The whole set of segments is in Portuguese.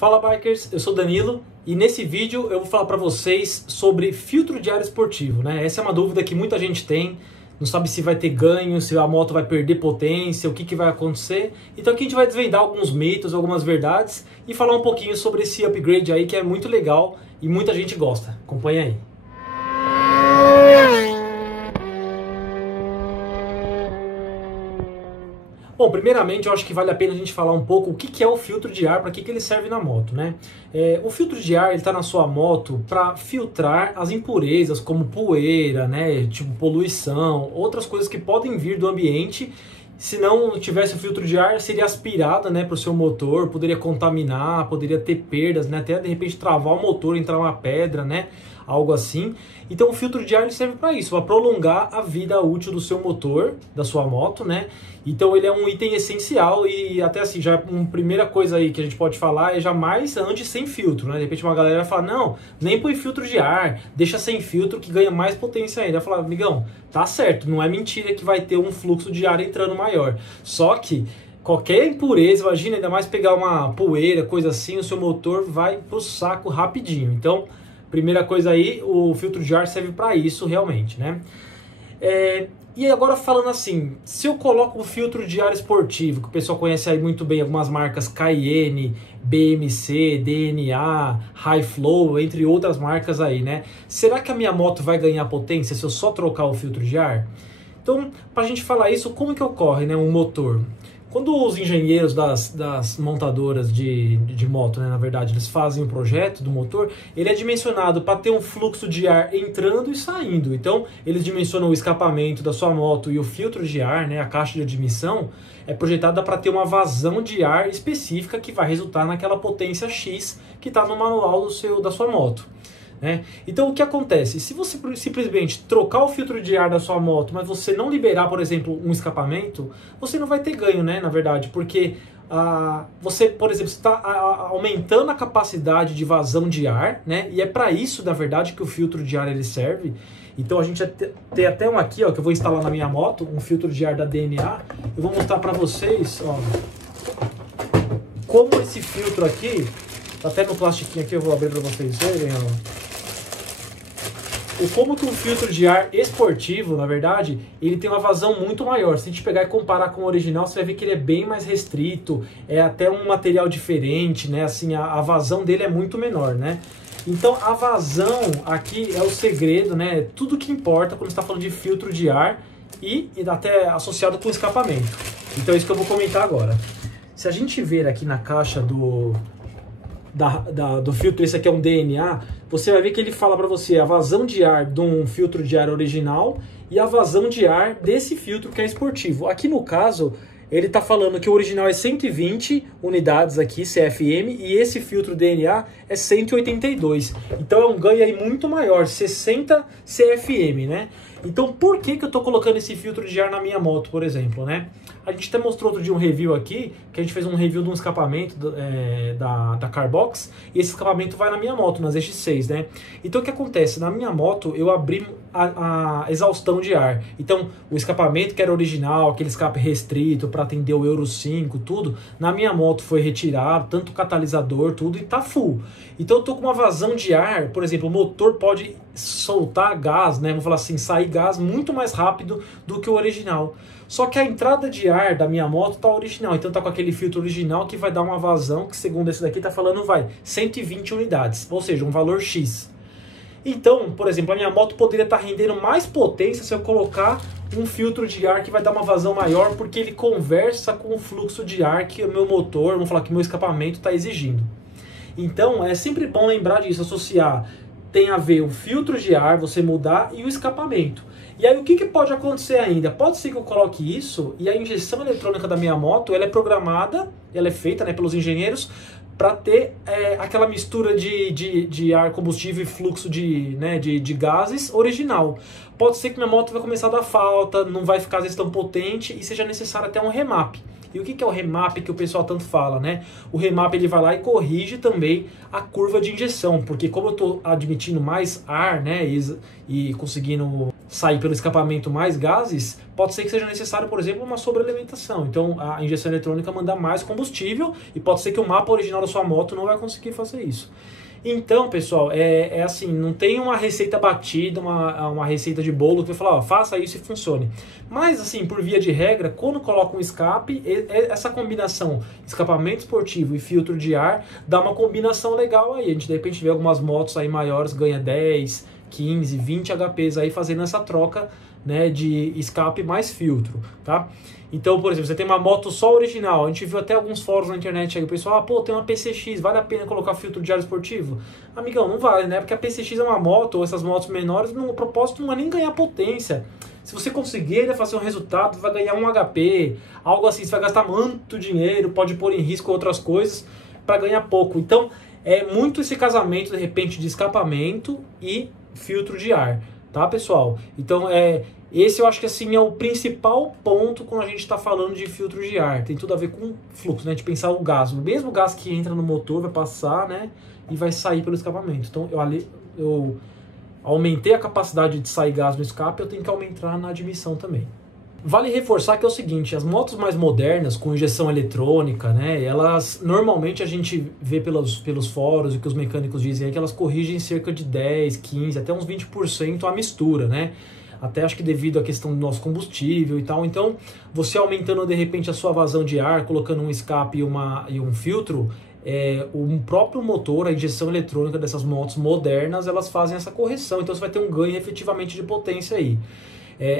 Fala bikers, eu sou Danilo e nesse vídeo eu vou falar para vocês sobre filtro de ar esportivo, né? Essa é uma dúvida que muita gente tem, não sabe se vai ter ganho, se a moto vai perder potência, o que vai acontecer. Então aqui a gente vai desvendar alguns mitos, algumas verdades e falar um pouquinho sobre esse upgrade aí que é muito legal e muita gente gosta. Acompanha aí. Bom, primeiramente eu acho que vale a pena a gente falar um pouco o que é o filtro de ar, para que ele serve na moto, né? O filtro de ar está na sua moto para filtrar as impurezas como poeira, né? Tipo poluição, outras coisas que podem vir do ambiente. Se não tivesse o filtro de ar, seria aspirada, né, para o seu motor, poderia contaminar, poderia ter perdas, né? Até de repente travar o motor, entrar uma pedra, né? Algo assim. Então o filtro de ar ele serve para isso, para prolongar a vida útil do seu motor, da sua moto, né? Então ele é um item essencial e até assim, já uma primeira coisa aí que a gente pode falar é jamais ande sem filtro, né? De repente uma galera vai falar, não, nem põe filtro de ar, deixa sem filtro que ganha mais potência ainda. Eu falo, amigão, tá certo, não é mentira que vai ter um fluxo de ar entrando maior. Só que qualquer impureza, imagina, ainda mais pegar uma poeira, coisa assim, o seu motor vai pro saco rapidinho. Então, primeira coisa aí, o filtro de ar serve para isso realmente, né? E agora falando assim, se eu coloco um filtro de ar esportivo, que o pessoal conhece aí muito bem, algumas marcas Cayenne, BMC, DNA, High Flow, entre outras marcas aí, né? Será que a minha moto vai ganhar potência se eu só trocar o filtro de ar? Então, para a gente falar isso, como que ocorre, né, um motor? Quando os engenheiros das montadoras de moto, né, na verdade, eles fazem o projeto do motor, ele é dimensionado para ter um fluxo de ar entrando e saindo. Então, eles dimensionam o escapamento da sua moto e o filtro de ar, né, a caixa de admissão, é projetada para ter uma vazão de ar específica que vai resultar naquela potência X que está no manual da sua moto. Então o que acontece? Se você simplesmente trocar o filtro de ar da sua moto, mas você não liberar, por exemplo, um escapamento, você não vai ter ganho, né, na verdade, porque você, por exemplo, está aumentando a capacidade de vazão de ar, né, e é para isso, na verdade, que o filtro de ar ele serve. Então a gente tem até um aqui, ó, que eu vou instalar na minha moto, um filtro de ar da DNA. Eu vou mostrar para vocês, ó, como esse filtro aqui, tá até no plastiquinho aqui, eu vou abrir para vocês verem, ó. Como que um filtro de ar esportivo, na verdade, ele tem uma vazão muito maior. Se a gente pegar e comparar com o original, você vai ver que ele é bem mais restrito, é até um material diferente, né? Assim, a vazão dele é muito menor, né? Então a vazão aqui é o segredo, né? Tudo que importa quando está falando de filtro de ar e até associado com escapamento. Então é isso que eu vou comentar agora. Se a gente ver aqui na caixa do filtro, esse aqui é um DNA, você vai ver que ele fala para você a vazão de ar de um filtro de ar original e a vazão de ar desse filtro que é esportivo. Aqui no caso, ele está falando que o original é 120 unidades aqui, CFM, e esse filtro DNA é 182. Então é um ganho aí muito maior, 60 CFM, né? Então por que eu estou colocando esse filtro de ar na minha moto, por exemplo, né? A gente até mostrou outro dia um review aqui, que a gente fez um review de um escapamento da Carbox, e esse escapamento vai na minha moto, nas X6, né? Então o que acontece? Na minha moto eu abri a exaustão de ar. Então o escapamento que era original, aquele escape restrito para atender o Euro 5, tudo, na minha moto foi retirado, tanto o catalisador, tudo, e tá full. Então eu tô com uma vazão de ar, por exemplo, o motor pode soltar gás, né? Vamos falar assim, sair gás muito mais rápido do que o original. Só que a entrada de ar da minha moto tá original, então tá com aquele filtro original que vai dar uma vazão que, segundo esse daqui, tá falando 120 unidades, ou seja, um valor X. Então, por exemplo, a minha moto poderia estar rendendo mais potência se eu colocar um filtro de ar que vai dar uma vazão maior, porque ele conversa com o fluxo de ar que o meu motor, vamos falar que o meu escapamento está exigindo. Então, é sempre bom lembrar disso, associar, tem a ver o filtro de ar, você mudar, e o escapamento. E aí o que pode acontecer ainda? Pode ser que eu coloque isso e a injeção eletrônica da minha moto, ela é programada, ela é feita, né, pelos engenheiros para ter aquela mistura de ar, combustível e fluxo de gases original. Pode ser que minha moto vai começar a dar falta, não vai ficar às vezes tão potente e seja necessário até um remap. E o que é o remap que o pessoal tanto fala, né? O remap ele vai lá e corrige também a curva de injeção, porque como eu estou admitindo mais ar, né, e conseguindo sair pelo escapamento mais gases, pode ser que seja necessário, por exemplo, uma sobrealimentação. Então a injeção eletrônica manda mais combustível e pode ser que o mapa original da sua moto não vai conseguir fazer isso. Então, pessoal, é assim, não tem uma receita batida, uma receita de bolo que vai falar, ó, faça isso e funcione. Mas, assim, por via de regra, quando coloca um escape, essa combinação escapamento esportivo e filtro de ar dá uma combinação legal aí. A gente, de repente, vê algumas motos aí maiores, ganha 10, 15, 20 HPs aí fazendo essa troca, né, de escape mais filtro, tá? Então, por exemplo, você tem uma moto só original, a gente viu até alguns fóruns na internet aí, o pessoal, pô, tem uma PCX, vale a pena colocar filtro de ar esportivo? Amigão, não vale, né? Porque a PCX é uma moto, ou essas motos menores, o propósito não é nem ganhar potência. Se você conseguir fazer um resultado, vai ganhar 1 HP, algo assim, você vai gastar muito dinheiro, pode pôr em risco outras coisas para ganhar pouco. Então, é muito esse casamento, de repente, de escapamento e filtro de ar, tá, pessoal? Então, esse eu acho que assim é o principal ponto quando a gente está falando de filtro de ar. Tem tudo a ver com fluxo, né? De pensar o gás. O mesmo gás que entra no motor vai passar, né? E vai sair pelo escapamento. Então, eu aumentei a capacidade de sair gás no escape, eu tenho que aumentar na admissão também. Vale reforçar que é o seguinte, as motos mais modernas, com injeção eletrônica, né, elas, normalmente a gente vê pelos fóruns e que os mecânicos dizem aí que elas corrigem cerca de 10, 15, até uns 20% a mistura, né, até acho que devido à questão do nosso combustível e tal. Então, você aumentando de repente a sua vazão de ar, colocando um escape e um filtro, o próprio motor, a injeção eletrônica dessas motos modernas, elas fazem essa correção, então você vai ter um ganho efetivamente de potência aí.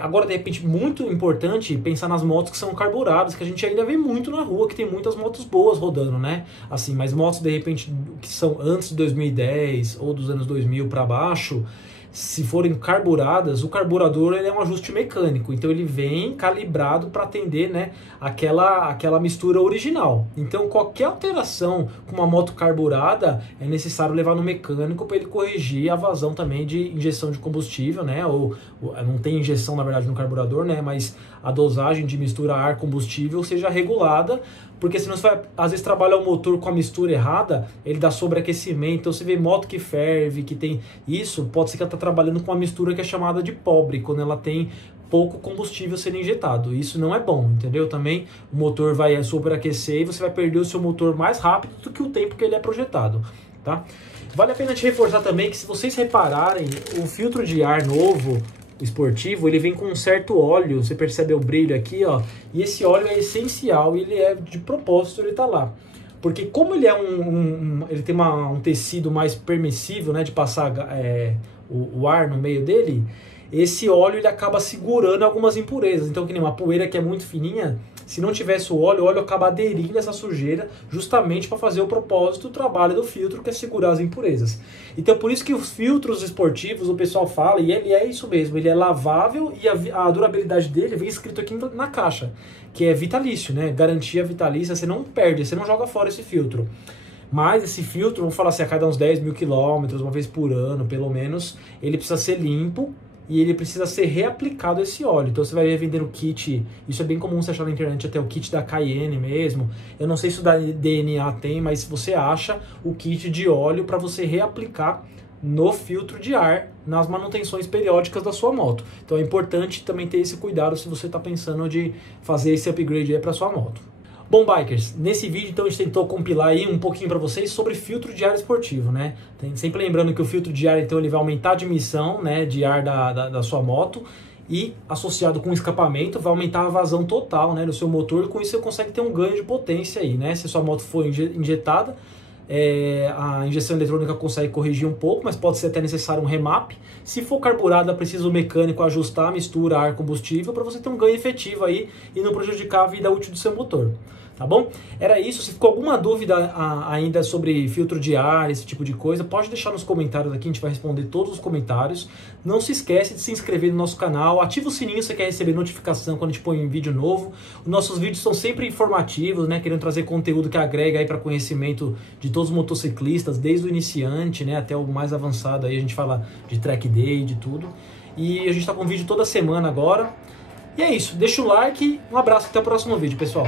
Agora, de repente, muito importante pensar nas motos que são carburadas, que a gente ainda vê muito na rua, que tem muitas motos boas rodando, né? Assim, mas motos, de repente, que são antes de 2010 ou dos anos 2000 para baixo, se forem carburadas, o carburador ele é um ajuste mecânico, então ele vem calibrado para atender, né, aquela mistura original. Então qualquer alteração com uma moto carburada é necessário levar no mecânico para ele corrigir a vazão também de injeção de combustível, né, ou não tem injeção na verdade no carburador, né, mas a dosagem de mistura ar-combustível seja regulada, porque senão você vai, às vezes, trabalhar o motor com a mistura errada, ele dá sobreaquecimento. Então você vê moto que ferve, que tem isso, pode ser que ela está trabalhando com uma mistura que é chamada de pobre, quando ela tem pouco combustível sendo injetado. Isso não é bom, entendeu? Também o motor vai superaquecer e você vai perder o seu motor mais rápido do que o tempo que ele é projetado, tá? Vale a pena te reforçar também que, se vocês repararem, o filtro de ar novo esportivo, ele vem com um certo óleo, você percebe o brilho aqui, ó, e esse óleo é essencial, ele é de propósito, ele tá lá, porque como ele é ele tem um tecido mais permissível, né, de passar o ar no meio dele, esse óleo ele acaba segurando algumas impurezas. Então, que nem uma poeira que é muito fininha, se não tivesse o óleo acaba aderindo a essa sujeira, justamente para fazer o propósito do trabalho do filtro, que é segurar as impurezas. Então, por isso que os filtros esportivos, o pessoal fala, e ele é isso mesmo, ele é lavável e a durabilidade dele vem escrito aqui na caixa, que é vitalício, né? Garantia vitalícia, você não perde, você não joga fora esse filtro. Mas esse filtro, vamos falar assim, a cada uns 10 mil quilômetros, uma vez por ano, pelo menos, ele precisa ser limpo, e ele precisa ser reaplicado esse óleo. Então você vai ver vendendo kit, isso é bem comum você achar na internet, até o kit da Cayenne mesmo. Eu não sei se o da DNA tem, mas você acha o kit de óleo para você reaplicar no filtro de ar, nas manutenções periódicas da sua moto. Então é importante também ter esse cuidado se você está pensando de fazer esse upgrade aí para sua moto. Bom, bikers, nesse vídeo então a gente tentou compilar aí um pouquinho para vocês sobre filtro de ar esportivo, né? Sempre lembrando que o filtro de ar então ele vai aumentar a admissão, né, de ar da sua moto, e associado com o escapamento vai aumentar a vazão total, né, do seu motor. Com isso você consegue ter um ganho de potência aí, né? Se a sua moto for injetada, a injeção eletrônica consegue corrigir um pouco, mas pode ser até necessário um remap. Se for carburada, precisa o mecânico ajustar a mistura ar-combustível para você ter um ganho efetivo aí e não prejudicar a vida útil do seu motor. Tá bom? Era isso. Se ficou alguma dúvida ainda sobre filtro de ar, esse tipo de coisa, pode deixar nos comentários aqui, a gente vai responder todos os comentários. Não se esquece de se inscrever no nosso canal, ativa o sininho se você quer receber notificação quando a gente põe um vídeo novo. Os nossos vídeos são sempre informativos, né, querendo trazer conteúdo que agrega aí para conhecimento de todos os motociclistas, desde o iniciante, né, até o mais avançado. Aí a gente fala de track day, de tudo. E a gente está com vídeo toda semana agora. E é isso, deixa o like, um abraço, até o próximo vídeo, pessoal.